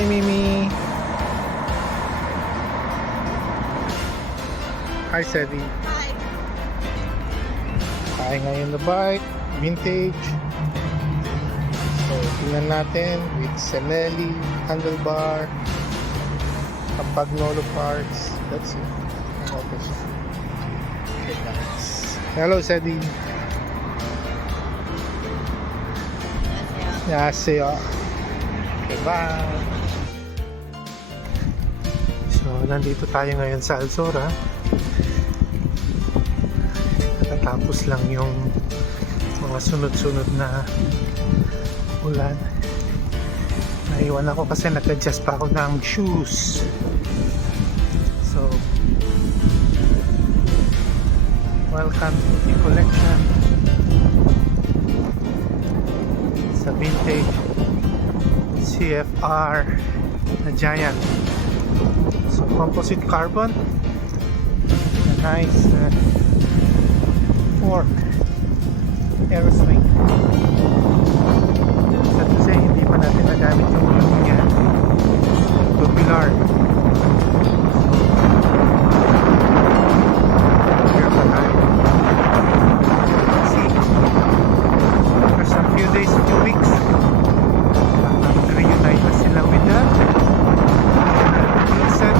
Mimi, Mimi. Hi, Sedi. Hi. Tayo ngayon na bike, vintage. So, tingnan natin with Senelli, handlebar, Campagnolo parts. Let's see. Okay siya. Okay, guys. Hello, Sedi. Yaseo. Okay, bye. So, nandito tayo ngayon sa Alzora. Tapos lang yung mga sunod-sunod na ulan. Naiwan ako kasi nag-adjust pa ako ng shoes. So, welcome to the collection sa vintage CFR na Giant. So, composite carbon, a nice fork, air swing. Sa kasi hindi pa natin nagamit yung yan, tubular. Here pa tayo. See, after some few days, few weeks, reunite na sila with that. Set.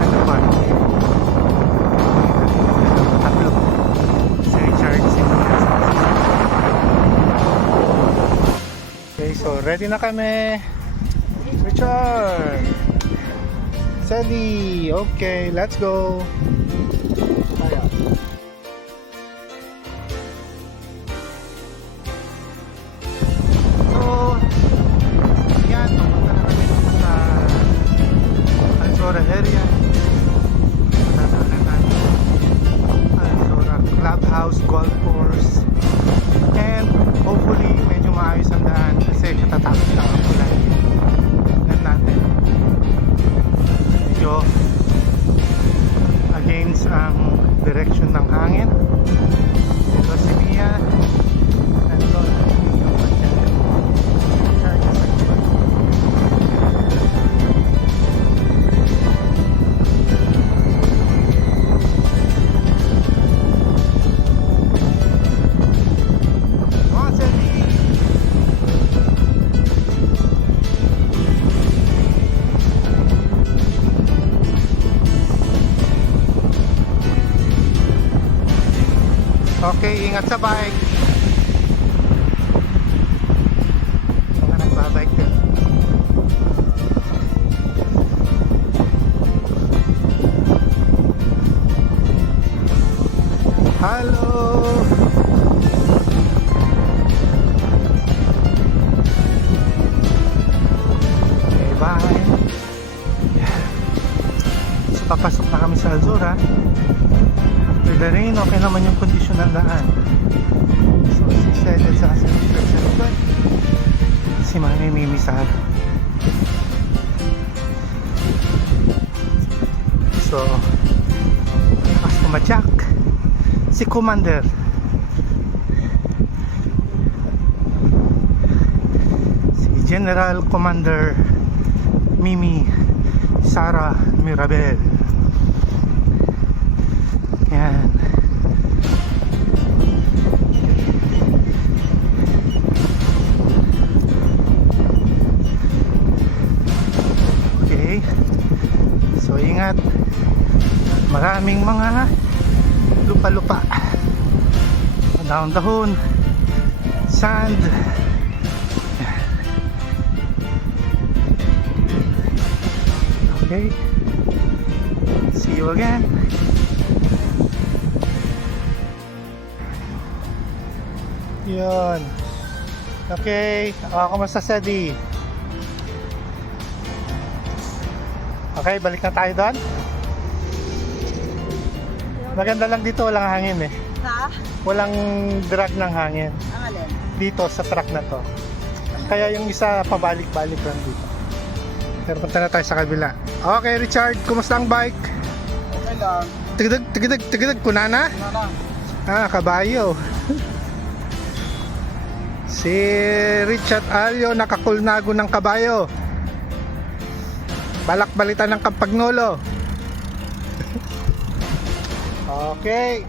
Ano ba? Tatlo. Si Richard, si Miguel. Okay, so ready na kami. Richard! Sally! Okay, let's go! So, yan, pumunta na kami dito sa Alzora area. Alzora Clubhouse Golf Course. And hopefully medyo maayos ang daan kasi katatapos lang ang ulan. Tignan natin. Medyo against ang direction ng hangin. Ito si Mia. Ito okay, ingat sa bike. Mga nagbabike din. Hello! Okay, bye! So, papasok na kami sa Alzora. After the rain, okay naman yung kondisyon ng daan. So, si Sheded sa kasi sa likod. Si Mami Mimi sa so, mas kumadyak si Commander. Si General Commander Mimi Sara Mirabel. Yan. Okay. So ingat. Maraming mga lupa-lupa. Dahon-dahon. Sand. Okay. See you again. Yun. Okay. Kamusta, Sedi? Okay, balik na tayo doon. Maganda lang dito, walang hangin eh. Ha? Walang drag ng hangin. Ang alin? Dito sa truck na to. Kaya yung isa pabalik-balik lang dito. Pero punta na tayo sa kabila. Okay, Richard, kumusta ang bike? Okay lang. Tigidag, kunana? Ano lang? Ah, kabayo. Si Richard Alio nakakulnago ng kabayo. Balak balitan ng Campagnolo. Okay.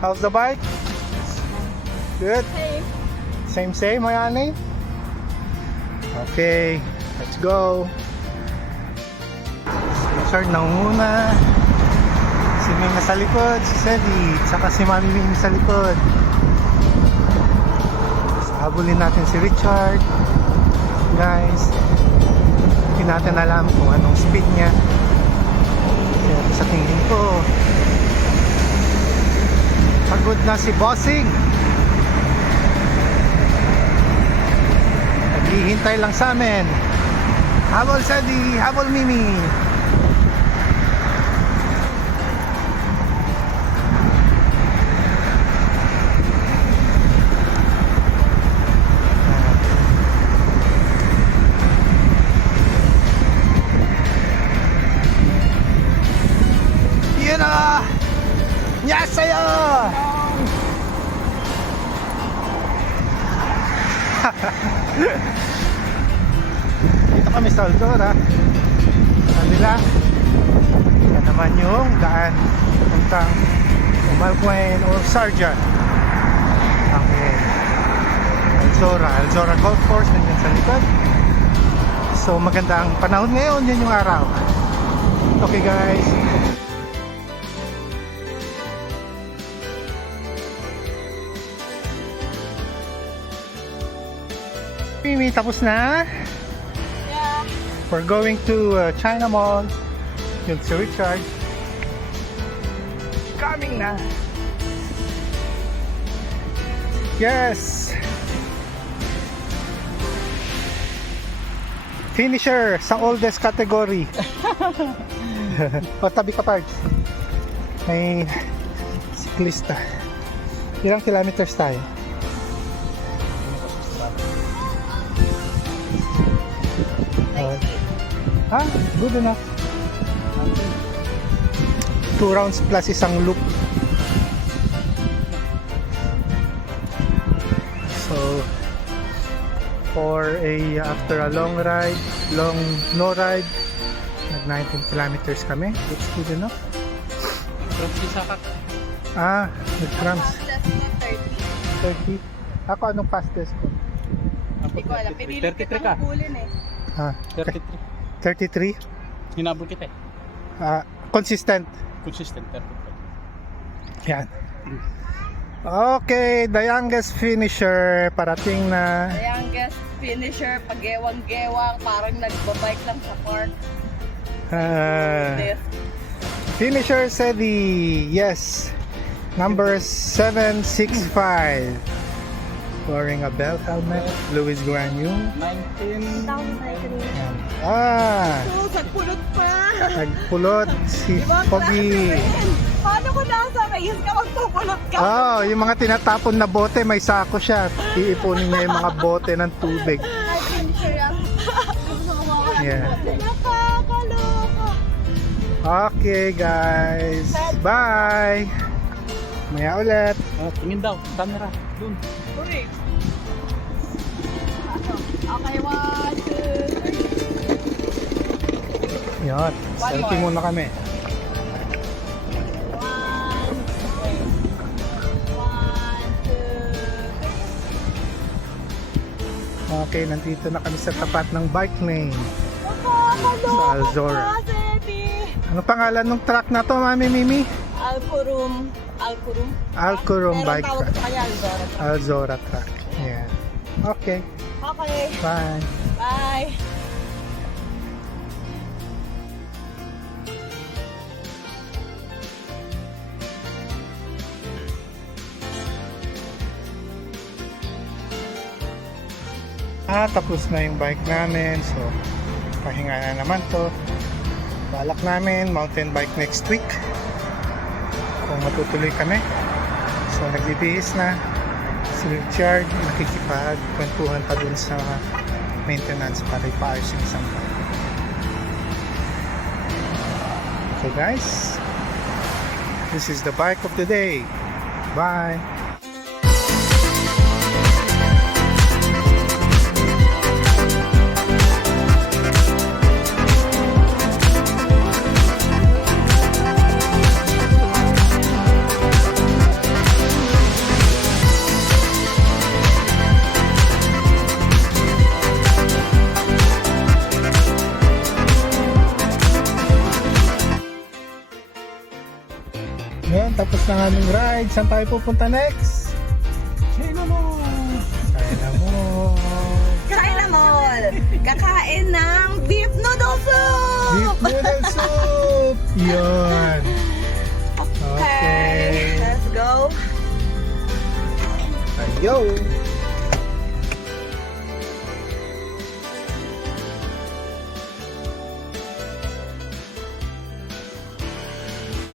How's the bike? Good? Hey. Same, Mayani? Okay, let's go. Richard nangunguna. Si Ming nasa likod, si Sedi, saka si Mami Ming sa likod. So, habulin natin si Richard. Guys, hindi natin alam kung anong speed niya. Kaya sa tingin ko, pagod na si Bossing. Naghihintay lang sa amin. Habol Sedi, habol Mimi. Yan na! Yes sa'yo! Dito kami sa Aldora. Kanila. Yan naman yung daan puntang Umalcuen or Sargent. Okay. Aldora Golf Course nandiyan sa likod. So maganda ang panahon ngayon, yan yung araw. Okay guys. Mimi, tapos na? Yeah. We're going to China Mall. Yung si Richard. Coming na. Yes. Finisher sa oldest category. O, tabi ka, Pards. May siklista. Ilang kilometers tayo? Ah, good enough. 2 rounds plus isang loop. So for after a long no ride, nag 19 kilometers kami. That's good enough. Ah, nag-cramps. Fastest na 30. 30. Ako anong fastest ko? Hindi ko alam. Pinilit kita hubulin eh. Ah, 33. Hinabol kita eh. Consistent. Consistent 33. Yan. Okay, the youngest finisher parating na. The youngest finisher, pag-gewang-gewang, parang nagbabike lang sa park. This. Finisher Sedi, yes. Number 765. Wearing a belt helmet. Luis Guanyu. 19. Yan. Ah, Oh, sagpulot pa! nagpulot si Ibang Pogi. klase rin. Paano ko nasa race ka magpupulot ka? Oh, yung mga tinatapon na bote, may sako siya. Iipunin niya yung mga bote ng tubig. Ay, finisher yan. Yeah. Nakakaloka. Okay, guys. Bye. Maya ulit. Tingin daw, camera. Doon. Uy. Okay, 1, 2, 3. Yan. Selfie more. muna kami. 1, 2, 3. Okay, nandito na kami sa tapat ng bike lane. Nakakaloka Sa Alzora. ka, Seti. Ano pangalan ng truck na to, Mami Mimi? Alcurum. Alcurum Pero bike tawag truck. ko kaya Alzora. Alzora truck. Yeah. Okay. Okay. Bye. Bye. Tapos na yung bike namin. So, pahinga na naman to. Balak namin, mountain bike next week. Kung matutuloy kami. So, nagbibihis na. Si Richard, nakikipagkwentuhan pa dun sa maintenance para ipaayos yung isang bike. So guys, this is the bike of the day. Bye! Yan, tapos na aming ride. Saan tayo pupunta next? China Mall. China Mall. China Mall! Kakain ng beef noodle soup! Beef noodle soup. Yun. Okay, let's go. Ayo.